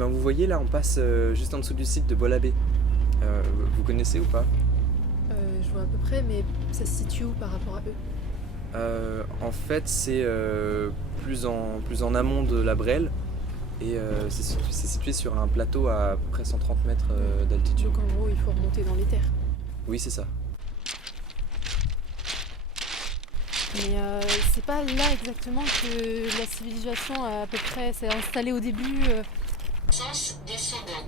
ben, vous voyez là, on passe juste en dessous du site de Bois-l'Abbé. Vous connaissez ou pas? Je vois à peu près, mais ça se situe où par rapport à eux? En fait, c'est plus en amont de la Brelle et c'est situé sur un plateau à peu près 130 mètres d'altitude. Donc en gros, il faut remonter dans les terres. Oui, c'est ça. Mais c'est pas là exactement que la civilisation à peu près s'est installée au début. Sens descendant.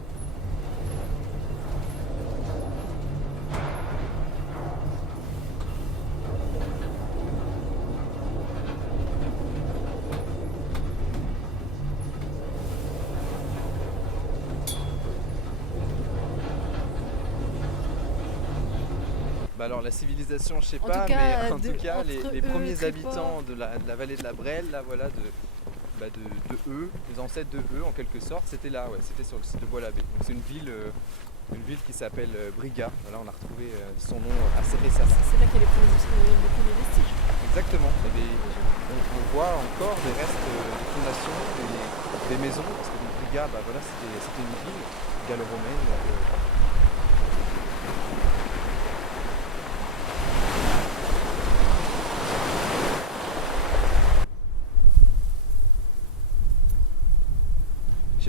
Alors la civilisation, je sais En pas, tout cas, mais en tout cas, entre les eux, premiers Tréport. habitants de la vallée de la Brelle, là, voilà, de Eux, les ancêtres de Eux en quelque sorte, c'était là, ouais, c'était sur le site de Bois-l'Abbé. Donc c'est une ville qui s'appelle Briga. Voilà, on a retrouvé son nom assez récemment. C'est là qu'il y a les premiers vestiges. Exactement. On voit encore des restes de fondations, des maisons, parce que donc, Briga, bah, voilà, c'était une ville gallo-romaine.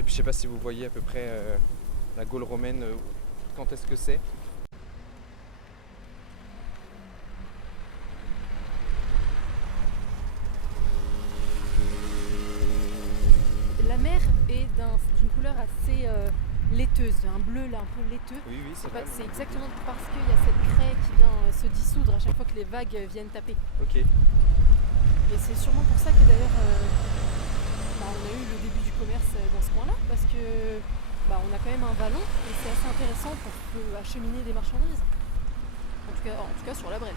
Je sais pas si vous voyez à peu près la Gaule romaine, quand est-ce que c'est. La mer est d'une couleur assez laiteuse, un bleu là, un peu laiteux. Oui, c'est vrai. C'est exactement parce qu'il y a cette craie qui vient se dissoudre à chaque fois que les vagues viennent taper. Ok. Et c'est sûrement pour ça que d'ailleurs on a eu le début du commerce dans ce coin-là, parce que on a quand même un vallon et c'est assez intéressant pour acheminer des marchandises. En tout cas sur la Brelle.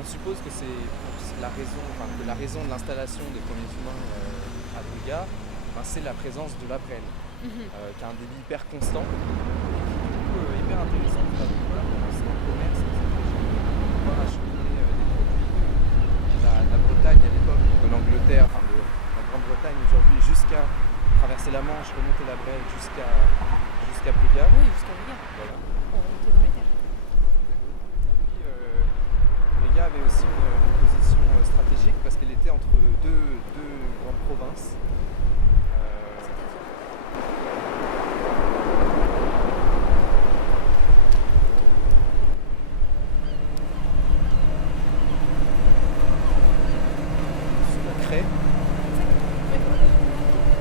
On suppose que c'est la raison de l'installation des premiers humains à Briga, c'est la présence de la Brelle, qui a un débit hyper constant. Hyper intéressant de voilà, commencer un commerce, pouvoir acheminer des produits de la Bretagne à l'époque, de l'Angleterre, de la Grande-Bretagne aujourd'hui, jusqu'à traverser la Manche, remonter la Brelle jusqu'à Briga. Oui, jusqu'à Briga. Voilà. On remontait dans les terres. Briga avait aussi une position stratégique parce qu'elle était entre deux grandes provinces.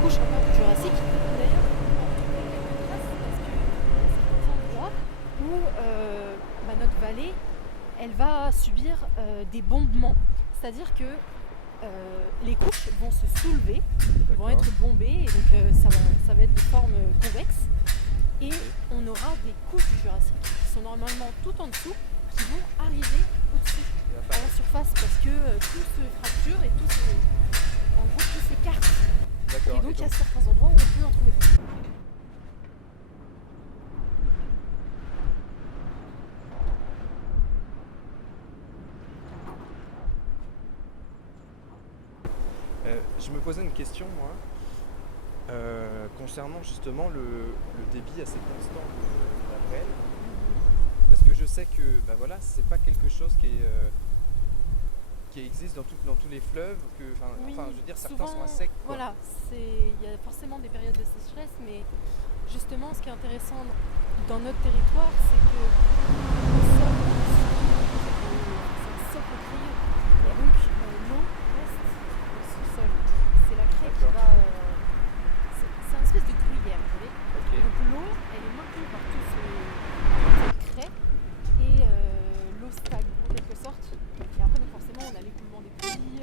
Couche encore du Jurassique d'ailleurs, parce que c'est un endroit où notre vallée elle va subir des bombements, c'est-à-dire que les couches vont se soulever, vont être bombées et donc ça va être de forme convexe et on aura des couches du Jurassique qui sont normalement tout en dessous qui vont arriver au-dessus à la surface parce que tout se fracture et tout s'écarte. Et donc il y a certains endroits où on peut en trouver. Je me posais une question moi, concernant justement le débit assez constant de la Brelle. Parce que je sais que c'est pas quelque chose qui existe dans tous les fleuves, je veux dire certains souvent, sont à sec. Voilà, il y a forcément des périodes de sécheresse, mais justement ce qui est intéressant dans notre territoire, c'est que le sol, c'est un socle crayeux. Et donc l'eau reste au sous-sol. C'est la craie qui va. C'est une espèce de gruyère, vous savez. Okay. Donc l'eau, elle est maintenue par cette craie et l'eau stagne en quelque sorte. Et après, donc forcément, on a l'écoulement des pluies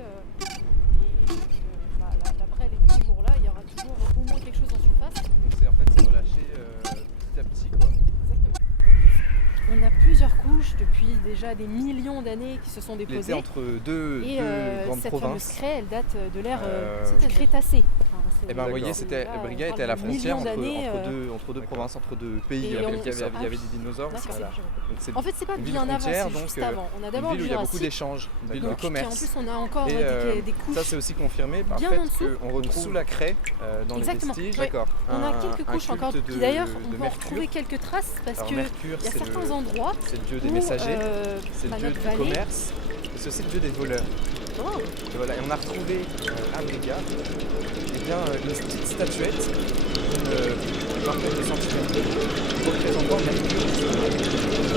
la Brelle est toujours là. Il y aura toujours au moins quelque chose en surface. C'est relâché petit à petit quoi. Exactement. On a plusieurs couches depuis déjà des millions d'années qui se sont Il déposées. était entre deux grandes cette provinces. fameuse craie, elle date de l'ère Crétacée. Enfin, Et ben, vous voyez, Briga était à la frontière entre deux D'accord. provinces, entre deux pays. Et Il y avait, on- il y avait des dinosaures. D'accord. Voilà. Donc c'est En fait, c'est pas une ville bien avant, frontière, c'est donc, juste avant. On a une d'abord ville où le il y a beaucoup Jurassique. d'échanges, une ville de Donc, et en commerce. plus, on a encore Et, des couches. Ça, c'est aussi confirmé par le bien fait en dessous. qu'on retrouve sous la craie, dans Exactement, les vestiges, oui. d'accord, On a un quelques couches culte encore de, qui d'ailleurs on de peut en Mercure. retrouver quelques traces parce Alors que Mercure, il y a c'est certains endroits c'est le dieu des où messagers, c'est le dieu notre du vallée. commerce, et c'est aussi le dieu des voleurs. Oh, Et voilà, et on a retrouvé à Briga une petite statuette d'une vingtaine de centimètres représentant Mercure.